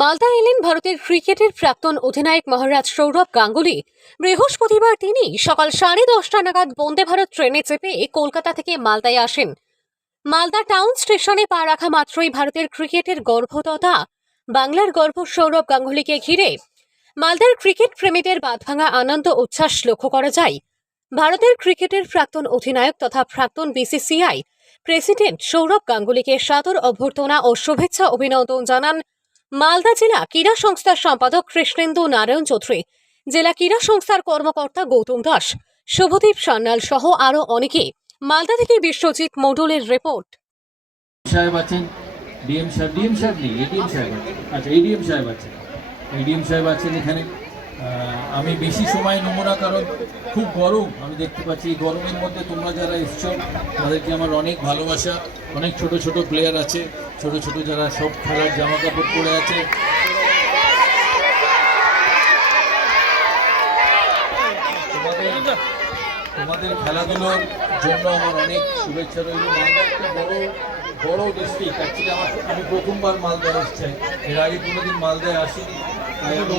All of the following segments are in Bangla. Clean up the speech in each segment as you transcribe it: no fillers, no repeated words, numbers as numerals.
মালদা এলেন ভারতের ক্রিকেটের প্রাক্তন অধিনায়ক মহারাজ সৌরভ গাঙ্গুলি। বৃহস্পতিবার তিনি সকাল 10:30 নাগাদ বন্দে ভারত ট্রেনে চেপে কলকাতা থেকে মালদায় আসেন। মালদা টাউন স্টেশনে পা রাখা মাত্রই ভারতের ক্রিকেটের গর্ভ তথা বাংলার গর্ভ সৌরভ গাঙ্গুলিকে ঘিরে মালদার ক্রিকেট প্রেমীদের বাঁধভাঙা আনন্দ উচ্ছ্বাস লক্ষ্য করা যায়। ভারতের ক্রিকেটের প্রাক্তন অধিনায়ক তথা প্রাক্তন বিসিসিআই প্রেসিডেন্ট সৌরভ গাঙ্গুলিকে সাদর অভ্যর্থনা ও শুভেচ্ছা অভিনন্দন জানান মালদা জেলা ক্রীড়া সংস্থার সম্পাদক কৃষ্ণেন্দু নারায়ণ চৌধুরী, জেলা ক্রীড়া সংস্থার কর্মকর্তা গৌতম দাস, শুভদীপ সান্যাল সহ আরো অনেকে। মালদা থেকে বিশ্বজিৎ মডুলের রিপোর্ট। সাহেব আছেন, ডিএম সাহেব নেই, এডিএম সাহেব আছেন। আচ্ছা, এডিএম সাহেব আছেন এখানে। আমি বেশি সময় নেব না, কারণ খুব গরম। আমি দেখতে পাচ্ছি এই গরমের মধ্যে তোমরা যারা এসছো তাদেরকে আমার অনেক ভালোবাসা। অনেক ছোট ছোট প্লেয়ার আছে, ছোট ছোট যারা সব খেলার জামা কাপড় পরে আছে। তোমাদের খেলাধুলোর জন্য আমার অনেক শুভেচ্ছা রইল। মালদা একটা বড় ডিস্ট্রিক্ট। অ্যাকচুয়ালি আমি প্রথমবার মালদায় এসছি, এর আগে কোনোদিন মালদায় আসিনি। তাই আমি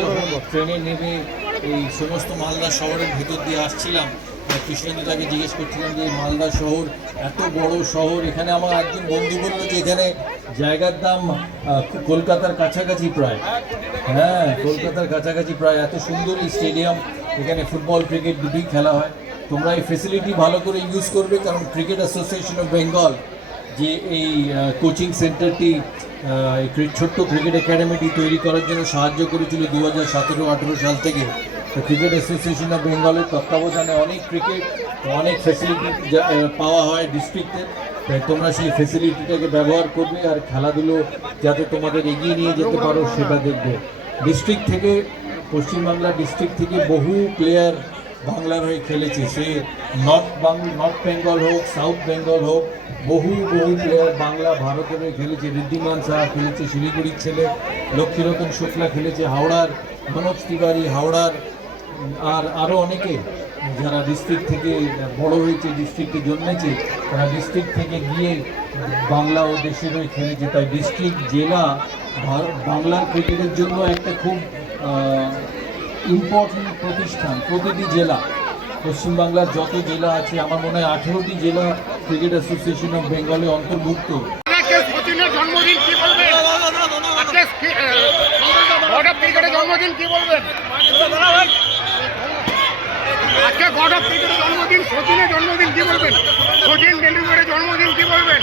ট্রেনে নেমে এই সমস্ত মালদা শহরের ভেতর দিয়ে আসছিলাম। কৃষ্ণেন্দুদাকে জিজ্ঞেস করছিলাম যে মালদা শহর এত বড় শহর, এখানে আমার একজন বন্ধু বললো যে এখানে জায়গার দাম কলকাতার কাছাকাছি প্রায়। হ্যাঁ, কলকাতার কাছাকাছি প্রায়। এত সুন্দর এই স্টেডিয়াম, এখানে ফুটবল ক্রিকেট দুটোই খেলা হয়। তোমরা এই ফেসিলিটি ভালো করে ইউজ করবে, কারণ ক্রিকেট অ্যাসোসিয়েশন অফ বেঙ্গল যে এই কোচিং সেন্টারটি, ছোট্ট ক্রিকেট একাডেমিটি তৈরি করার জন্য সাহায্য করেছিল 2017-18 সাল থেকে। তো ক্রিকেট অ্যাসোসিয়েশন অফ বেঙ্গলের তত্ত্বাবধানে অনেক ফেসিলিটি পাওয়া হয় ডিস্ট্রিক্টের। তাই তোমরা সেই ফেসিলিটিটাকে ব্যবহার করবে, আর খেলাধুলো যাতে তোমাদের এগিয়ে নিয়ে যেতে পারো সেটা দেখবে। ডিস্ট্রিক্ট থেকে, পশ্চিমবাংলা ডিস্ট্রিক্ট থেকে বহু প্লেয়ার বাংলার হয়ে খেলেছে। সে নর্থ বেঙ্গল হোক, সাউথ বেঙ্গল হোক, বহু প্লেয়ার বাংলা ভারতের হয়ে খেলেছে। ঋদ্ধিমান সাহা খেলেছে, শিলিগুড়ির ছেলে লক্ষ্মীরতন শুক্লা খেলেছে, হাওড়ার মনোজ তিওয়ারি, হাওড়ার আর আরও অনেকে যারা ডিস্ট্রিক্ট থেকে বড় হয়েছে, ডিস্ট্রিক্টে জন্মেছে, তারা ডিস্ট্রিক্ট থেকে গিয়ে বাংলা ও দেশের হয়ে খেলেছে। তাই ডিস্ট্রিক্ট, জেলা বাংলার ক্রিকেটের জন্য একটা খুব ইম্পর্টেন্ট প্রতিষ্ঠান। প্রতিটি জেলা, পশ্চিমবাংলার যত জেলা আছে, আমার মনে হয় 18টি জেলা ক্রিকেট অ্যাসোসিয়েশন অফ বেঙ্গলে অন্তর্ভুক্ত। জন্মদিন কি বলবেন? জন্মদিন কি বলবেন? আজকে গড অফ ক্রিকেটের জন্মদিন, সচিনের জন্মদিন কি বলবেন? সচিন টেন্ডুলকারের জন্মদিন কি বলবেন?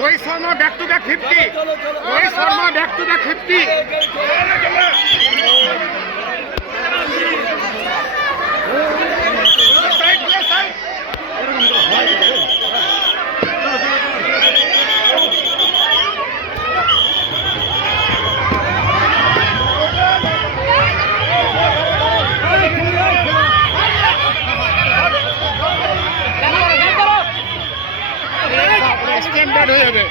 Rohit Sharma back to back 50। Rohit Sharma back to back 50। Standard হয়ে যাবে।